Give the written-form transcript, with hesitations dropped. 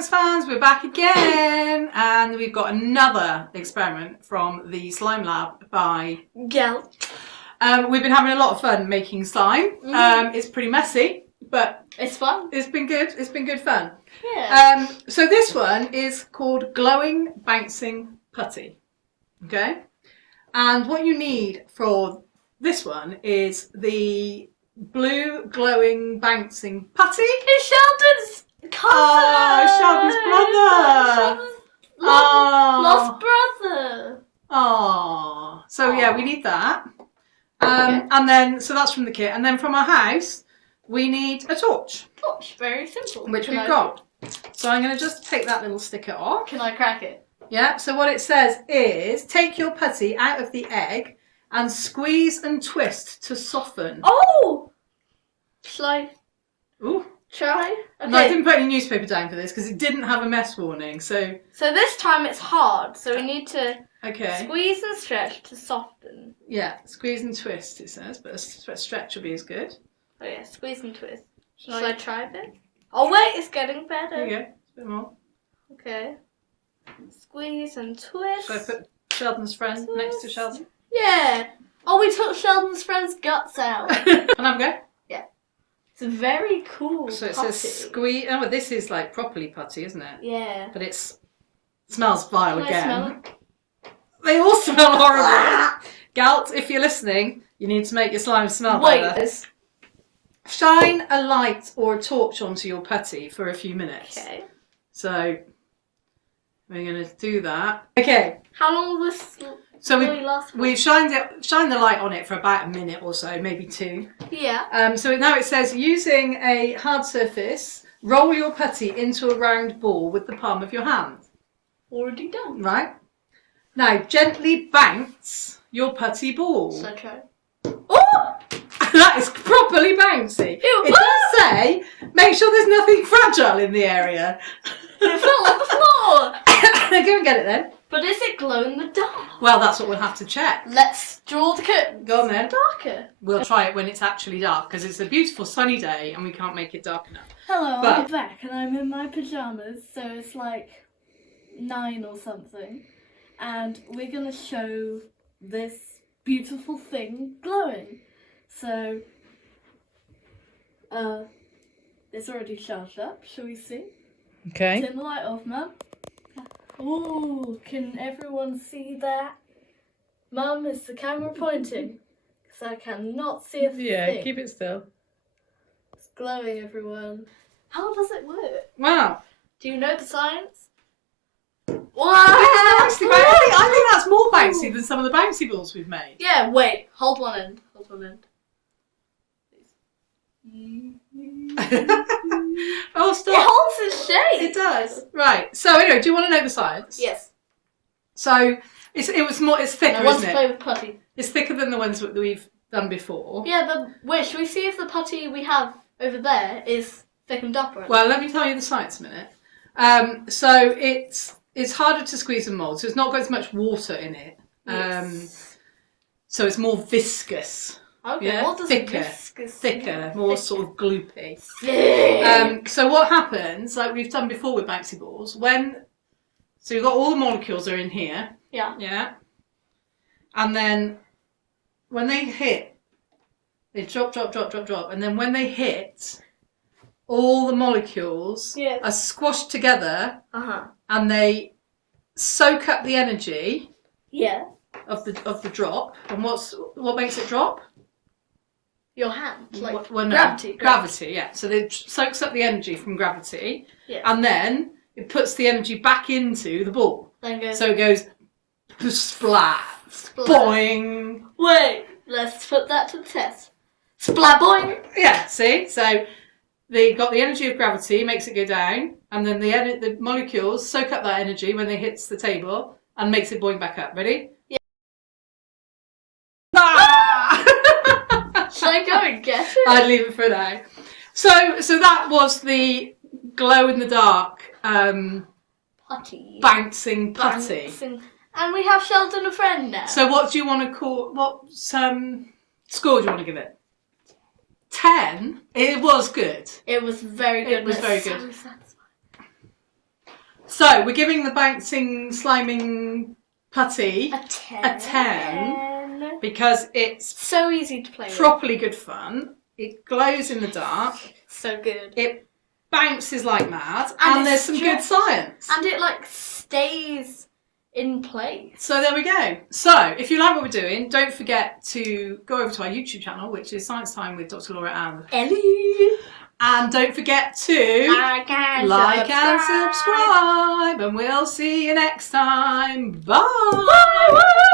science fans, we're back again, and we've got another experiment from the slime lab by Gel. We've been having a lot of fun making slime. It's pretty messy, but it's fun. It's been good. It's been good fun. Yeah. So this one is called glowing bouncing putty. Okay, and what you need for this one is the blue glowing bouncing putty. It's Sheldon's cousin. Oh, Sheldon's brother. Lost brother. Oh. So yeah, we need that. And then, so that's from the kit. And then from our house, we need a torch. Torch, very simple. Which we've got. So I'm going to just take that little sticker off. Can I crack it? Yeah, so what it says is, take your putty out of the egg and squeeze and twist to soften. Oh! Shall I try? Okay. No, I didn't put any newspaper down for this because it didn't have a mess warning. So this time it's hard, so we need to okay. Squeeze and stretch to soften. Yeah, squeeze and twist it says, but a stretch will be as good. Oh yeah, squeeze and twist. Shall I try a bit? Oh wait, it's getting better. There you go, a bit more. Okay. Squeeze and twist. Should I put Sheldon's friend next to Sheldon? Yeah. Oh, we took Sheldon's friend's guts out. Can I have a go? Yeah. It's very cool. So it putty. says squeeze. Oh, well, this is like properly putty, isn't it? Yeah. But it smells vile Can again. I smell it? They all smell horrible. Galt, if you're listening, you need to make your slime smell better. Shine a light or a torch onto your putty for a few minutes. Okay. So we're going to do that. Okay. How long will this last for? We've shined the light on it for about a minute or so, maybe 2. Yeah. So now it says, using a hard surface, roll your putty into a round ball with the palm of your hand. Already done. Right. Now gently bounce your putty ball. So try. Oh! That is properly bouncy. It does say, make sure there's nothing fragile in the area. It felt like the floor. Go and get it then. But is it glow in the dark? Well, that's what we'll have to check. Let's draw the curtain. Go on then. Darker. We'll try it when it's actually dark, because it's a beautiful sunny day and we can't make it dark enough. Hello, I'm back and I'm in my pyjamas, so it's like 9 or something. And we're going to show this beautiful thing glowing. So, it's already charged up. Shall we see? Okay. Turn the light off, Mum. Oh, can everyone see that? Mum, is the camera pointing? Because I cannot see a thing. Yeah, keep it still. It's glowing, everyone. How does it work? Wow. Do you know the science? Wow! I think that's more bouncy than some of the bouncy balls we've made. Yeah, wait. Hold one end. Hold one end. Oh, stop. It holds its shape. It does. Right. So anyway, do you want to know the science? Yes. So it's thicker, I want isn't to it? play with putty. It's thicker than the ones that we've done before. Yeah, but wait, should we see if the putty we have over there is thickened up or anything? Well, let me tell you the science a minute. So it's harder to squeeze and mould, so it's not got as much water in it. Yes. So it's more viscous. Okay, Yeah? what does Thicker, more sort of gloopy. Thick. So what happens, like we've done before with bouncy balls, so you've got all the molecules are in here. Yeah. Yeah. And then when they hit, they drop, and then when they hit, all the molecules are squashed together and they soak up the energy of the drop. And what makes it drop? Your hand, like no, gravity. Gravity, yeah. So it soaks up the energy from gravity, and then it puts the energy back into the ball. So it goes splat, boing. Wait, let's put that to the test. Splat, boing. Yeah, see? So they got the energy of gravity, makes it go down, and then the molecules soak up that energy when they hit the table and makes it boing back up. Ready? Yeah. Ah! Should I go and get it? I'd leave it for now. So that was the glow in the dark Putty. bouncing putty. Bouncing. And we have Sheldon a friend now. So what do you want to call, what score do you want to give it? 10? It was good. It was very good. It was very good. So satisfying. So we're giving the bouncing, sliming putty A 10. a 10 because it's So easy to play properly good fun. It glows in the dark. So good. It bounces like mad, And and there's some good science. And it like stays in place. So there we go. So if you like what we're doing, don't forget to go over to our YouTube channel, which is Science Time with Dr. Laura and Ellie. And don't forget to Like and subscribe, and we'll see you next time. Bye. Bye.